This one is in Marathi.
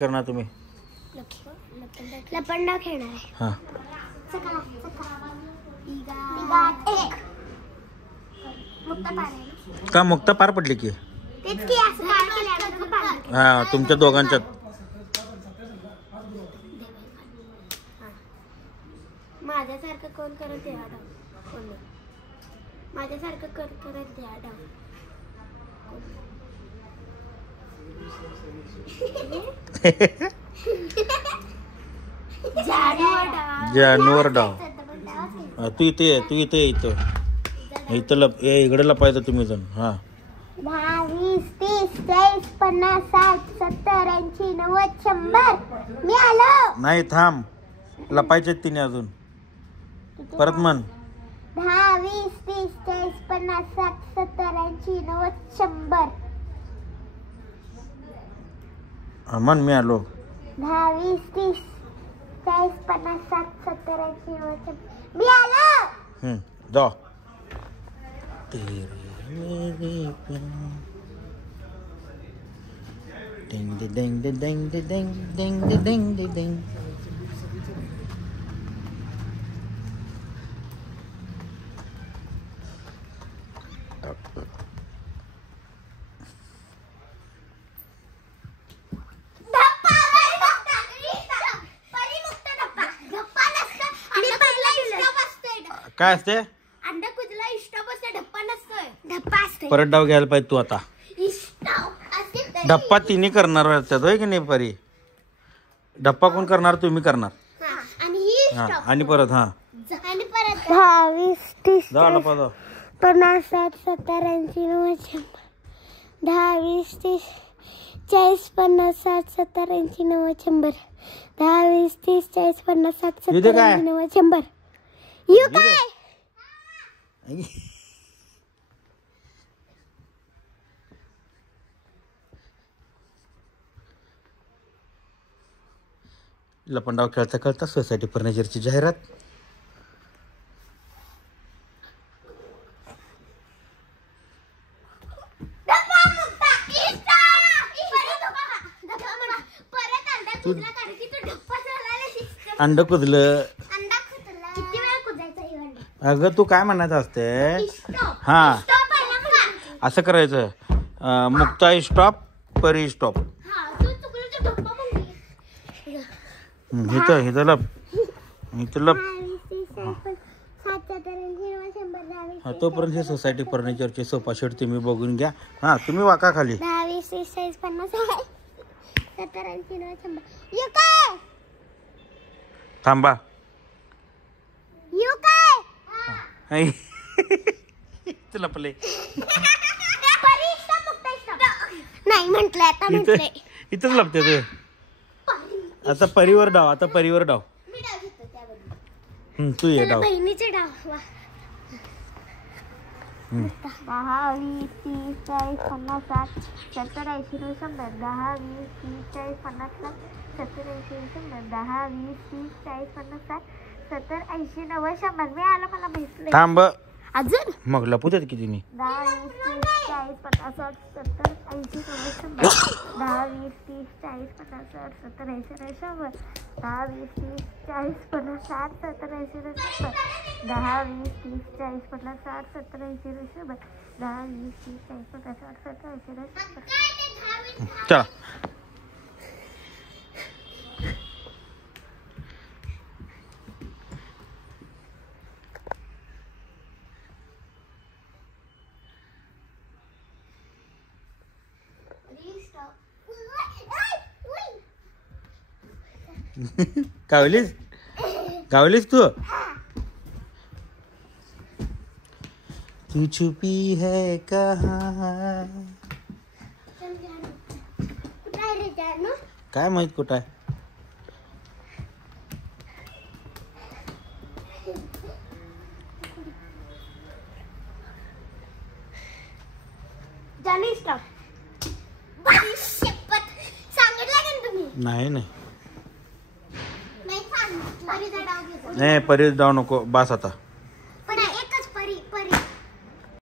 करणार तुम्ही? लपंडा खेळणार आहे. हां का मुक्ता पार पडली की? हां तुमच्या दोघांच्यात. माझ्यासारखं कोण करत ते आडाव कोण माझ्यासारखं करत ते आडाव जानवर डाव. तू इथे इथं लप इकडे लपायचं तुम्ही जण. हां 10, 20, 30, 40, 50, 60, 70, 80, 90, 100. मी आलो. नाही थांब, लपायचे तिने अजून. परत म्हण. 10, 20, 30, 40, 50, 60, 70, 80, 90, 100. म्हण मी आलो. 10, 20, 30, 40, 50, 60, 70, 80, 90, 100. मी आलो. जाओ. तेरे मेरे प्यार डिंग डिंग डिंग डिंग डिंग डिंग डिंग डिंग. काय असते? अंडा कुजला स्टॉप असते, धप्पा नसतोय. धप्पा असते. परत डाव घ्यायला पाहिजे तू आता. धप्पा तिने करणार असतात होय की नाही परी? धप्पा कोण करणार? तुम्ही करणार. आणि ही हां आणि परत. हां आणि परत 10, 20, 30, जाऊ लपा जाऊ. 50, 60, 70, 80, 90, 100. 10, 20, 30, 40, 50, 60, 70, 80, 90, 100. 10, 20, 30, 40, 50, 60, 70, 80, 90, 100. यू काय? लपंडाव खेळता खेळता सोसायटी फर्निचरची जाहिरात. अंड कुजलं. अगं तू काय म्हणायचं असते? हां असं करायचं. मुक्ता स्टॉप, परी स्टॉप. इथं लप, इथं लप. तोपर्यंत हे सोसायटी फर्निचरचे सोफा सेट तुम्ही बघून घ्या. हां तुम्ही वाका खाली. 10, 20, 30, 40, 50, 60, 70, 80, 90, 100. काय थांबा. यू काय? लपले. नाही म्हटलंय आता म्हटलंय. इथंच लपते ते. आता परीवर डाव. आता परीवर डाव. तू ये डाव. बहिणीचे डाव. 10, 20, 30, 40, 50, 60, 70, 80, 90, 100. 10, 20, 30, 40, 50, 60, 70, 80, 90, 100. 10, 20, 30, 40, 50, 60, 70, 80, 90, 100. मी आलं, मला भेटलं. थांब अजून मग लपू देत किती मी. 10, 20, 30, 40, 50, 60, 70, 80, 90, 100. 10, 20, 30, 40, 50, 60, 70, 80, 90, 100. 10, 20, 30, 40, 50, 60, 70, 80, 90, 100. 10, 20, 30, 40, 50, 60, 70, 80, 90, 100. 10, 20, 30, 40, 50, 60, 70, 80, 90, 100. चला. गावलीस तू. तू छुपी है कहाँ? काय माहित कुठं आहे. नाही नाही परी डाव नको. बास आता.